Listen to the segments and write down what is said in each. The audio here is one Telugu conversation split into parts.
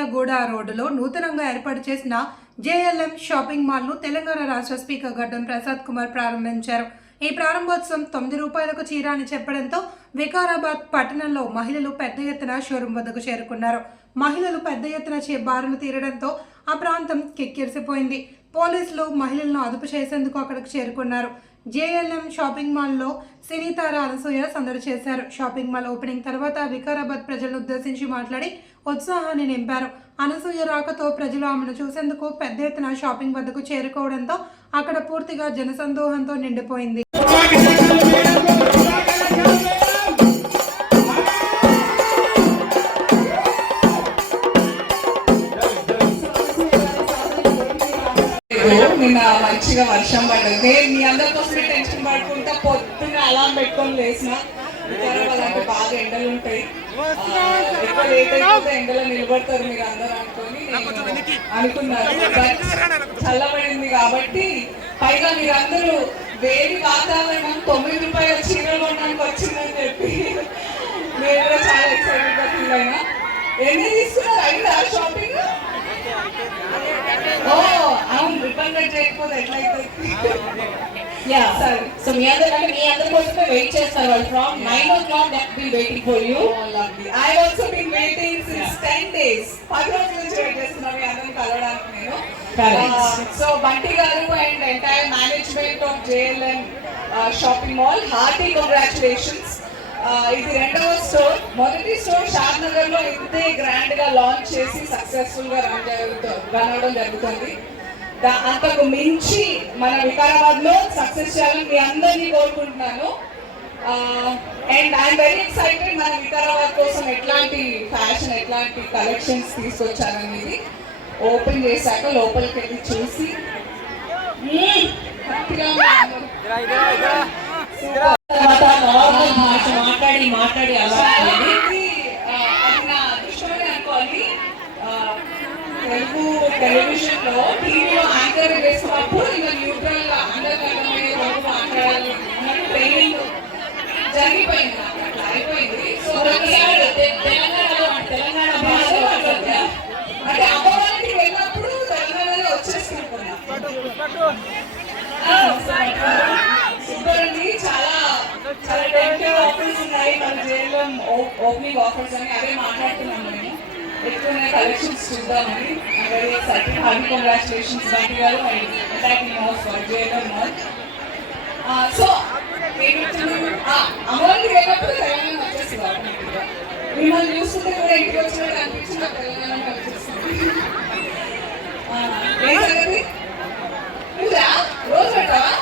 మిర్యాగూడ రోడ్డులో నూతనంగా ఏర్పాటు చేసిన జేఎల్ఎం షాపింగ్ మాల్ను తెలంగాణ రాష్ట్ర స్పీకర్ గడ్డం ప్రసాద్ కుమార్ ప్రారంభించారు. ఈ ప్రారంభోత్సవం తొమ్మిది రూపాయలకు చీర అని చెప్పడంతో వికారాబాద్ పట్టణంలో మహిళలు పెద్ద ఎత్తున షోరూం వద్దకు చేరుకున్నారు. మహిళలు పెద్ద ఎత్తున చే బారులు తీరడంతో ఆ ప్రాంతం కిక్కిరిసిపోయింది. పోలీసులు మహిళలను అదుపు చేసేందుకు అక్కడికి చేరుకున్నారు. జేఎల్ఎం షాపింగ్ మాల్లో సినీతార అనసూయ సందడి చేశారు. షాపింగ్ మాల్ ఓపెనింగ్ తర్వాత వికారాబాద్ ప్రజలను ఉద్దేశించి మాట్లాడి ఉత్సాహాన్ని నింపారు. అనసూయ రాకతో ప్రజలు ఆమెను చూసేందుకు పెద్ద ఎత్తున షాపింగ్ వద్దకు చేరుకోవడంతో అక్కడ పూర్తిగా జనసందోహంతో నిండిపోయింది. నిన్న మంచిగా వర్షం పడింది మీ అందరి కోసమే టెన్షన్ పడుకుంటా పొద్దున్న అలారం పెట్టుకొని లేసిన. వికారాబాద్ అంటే బాగా ఎండలు ఉంటాయి. ఎక్కువ లేట్ అయిపోతే ఎండలో నిలబడతారు మీరు అందరూ అనుకొని నేను అనుకున్నారు. చల్లబడింది కాబట్టి పైగా మీరందరూ వేడి వాతావరణం తొమ్మిది రూపాయల చీరలు కొనడానికి వచ్చిందని చెప్పి నేను కూడా చాలా ఎక్సైటెడ్గా ఫీల్ అయినా. ఎన్ని తీసుకున్నారు అయిందా షాపింగ్ ఓ అవును రిటర్న్ కట్ చేయకపోతే ఎట్లయితే యా సరే సో మీ అందరూ అంటే మీ అందరి కోసమే వెయిట్ చేస్తారు. వాళ్ళు from nine o'clock that be waiting for you I also been waiting since ten days పది రోజుల నుంచి వెయిట్ చేస్తున్నా మీ అందరిని కలవడానికి నేను. సో బంటి గారు and entire management of JLN shopping mall hearty congratulations ఇది రెండవ స్టోర్ మొదటి స్టోర్ షాద్ నగర్లో ఇంతే గ్రాండ్గా లాంచ్ చేసి సక్సెస్ఫుల్గా రన్ జరుగుతుంది రన్ అవడం జరుగుతుంది. అంతకు మించి మన వికారాబాద్లో సక్సెస్ చేయాలని మీ అందరినీ కోరుకుంటున్నాను. అండ్ ఐఎమ్ వెరీ ఎక్సైటెడ్ మన వికారాబాద్ కోసం ఎట్లాంటి ఫ్యాషన్ ఎట్లాంటి కలెక్షన్స్ తీసుకొచ్చారనేది ఓపెన్ చేశాక లోపలికి వెళ్ళి చూసి. తర్వాత నార్మల్ భాష మాట్లాడి మాట్లాడి అలా అయింది. ఇది, ఆ, అది నా అదృష్టమని అనుకోవాలి ఆ, తెలుగు టెలివిజన్లో టీవీలో యాంకర్ వేసినప్పుడు ఇంకా న్యూట్రల్గా అందరికి మాట్లాడాలి. ట్రైనింగ్ జరిగిపోయింది? అయిపోయింది. సో ఒకసారి తెలంగాణలో తెలంగాణ భాషలో అంటే అమ్మవారికి వెళ్ళినప్పుడు తెలంగాణలో వచ్చేసుకుంటున్నా సూపర్ అండి చాలా చాలా టెంప్టింగ్ ఆఫర్స్ ఉన్నాయి. మన జైల్లో ఓపెనింగ్ ఆఫర్స్ అని అదే మాట్లాడుతున్నాం. మేము ఎక్కువ కలెక్షన్స్ చూద్దామని వెరీ కంగ్రాచులేషన్స్ గారు అండ్ వెళ్ళినప్పుడు తెలంగాణ మిమ్మల్ని చూస్తుంటే కూడా ఇంటికి వచ్చినట్టు అనిపించిన తెలంగాణ వచ్చేస్తుంది ఆ, ఏం సంగతి నువ్వురా రోజు పెట్టావా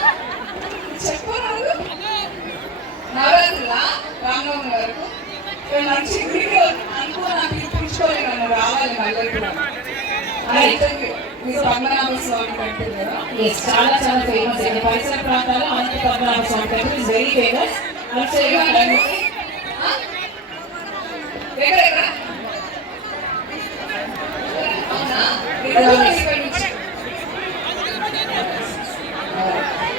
చెప్పు నాకు నవరాత్రులా రామనవమి వరకు ఇక్కడ మంచి గుడికి అనుకో నాకు పిలిపించుకోవాలి నన్ను రావాలి మళ్ళీ కూడా అయితే మీరు పద్మనాభ స్వామి టెంపుల్ చాలా చాలా ఫేమస్ అండి పరిసర ప్రాంతాల్లో Anantha Padmanabha Swamy temple is very famous అంటే ఆ? ఎక్కడ ఎక్కడ అవునా ఇక్కడ ఇక్కడ నుంచి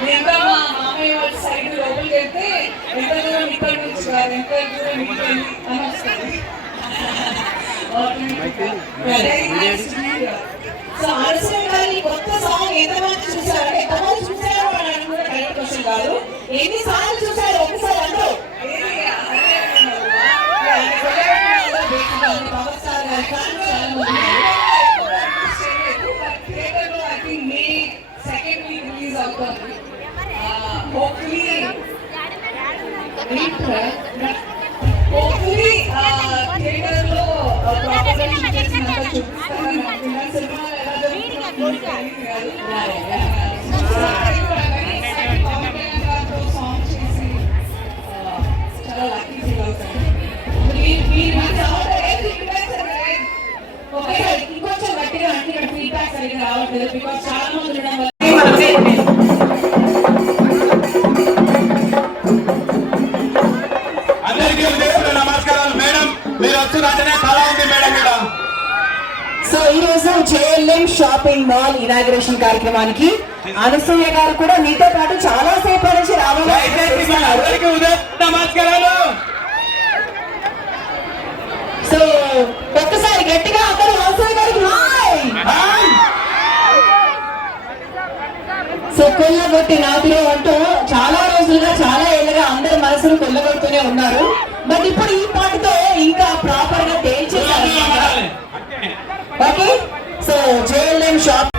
నేను మా మామయ్య వాళ్ళ సైడ్ లోపలికి వెళ్తే ఎంత దూరం ఇక్కడ నుంచి కాదు ఎంత దూరం ఇక్కడ అని వస్తుంది సో అనసూయ గారి కొత్త సాంగ్ ఎంతమంది చూసారు ఎంతమంది చూసారో అని కూడా కరెక్ట్ క్వశ్చన్ కాదు ఎన్ని సార్లు చూసారు సరిగ్గా రావట్లేదు బికాస్ చాలా మంది ఉండడం వల్ల అందరికీ ఉదయం నమస్కారాలు. మేడం మీరు వస్తున్నారంటేనే కళ ఉంది మేడం ఇక్కడ. సో ఈ రోజు జేఎల్ఎం షాపింగ్ మాల్ ఇనాగ్రేషన్ కార్యక్రమానికి అనసూయ గారు కూడా మీతో పాటు చాలా సేపు నుంచి రావాలి అందరికీ ఉదయం నమస్కారాలు. సో కొల్లగొట్టి నాదిలో అంటూ చాలా రోజులుగా చాలా ఏళ్ళగా అందరి మనసులు కొల్లగొడుతూనే ఉన్నారు. బట్ ఇప్పుడు ఈ పాటతో ఇంకా ప్రాపర్గా తేల్చేశారు. ఓకే సో జేఎల్ఎం షాప్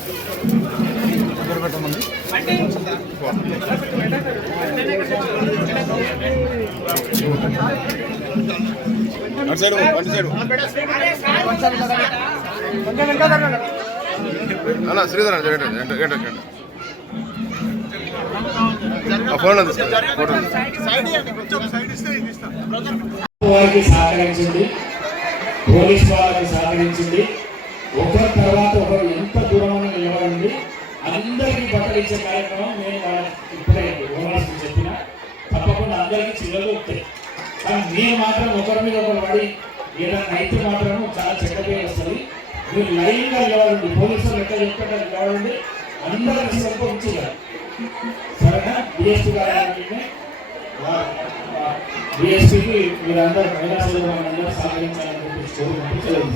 అటు సైడ్ అటు సైడ్. అన్న శ్రీధర్ ఫోన్ వారికి సహకరించింది పోలీస్ వాళ్ళకి సహకరించింది. ఒకరి తర్వాత ఇచ్చే కార్యక్రమం నేను వాళ్ళకి ఇప్పుడే ఓనర్స్ చెప్పిన తప్పకుండా అందరికీ చిల్లలు వస్తాయి కానీ మీరు మాత్రం ఒకరి మీద ఒకరు పడి ఏదైనా అయితే మాత్రం చాలా చెడ్డ వస్తుంది. మీరు లైన్గా నిలబడండి పోలీసులు ఎక్కడ చెప్పేటట్టు నిలబడండి అందరికీ సంపర్కించాలి సరేనా? డిఎస్పీ గారు డిఎస్పీకి మీరందరూ మహిళా సోదరులు అందరూ సహకరించాలని చెప్పి కోరుకుంటూ సెలవు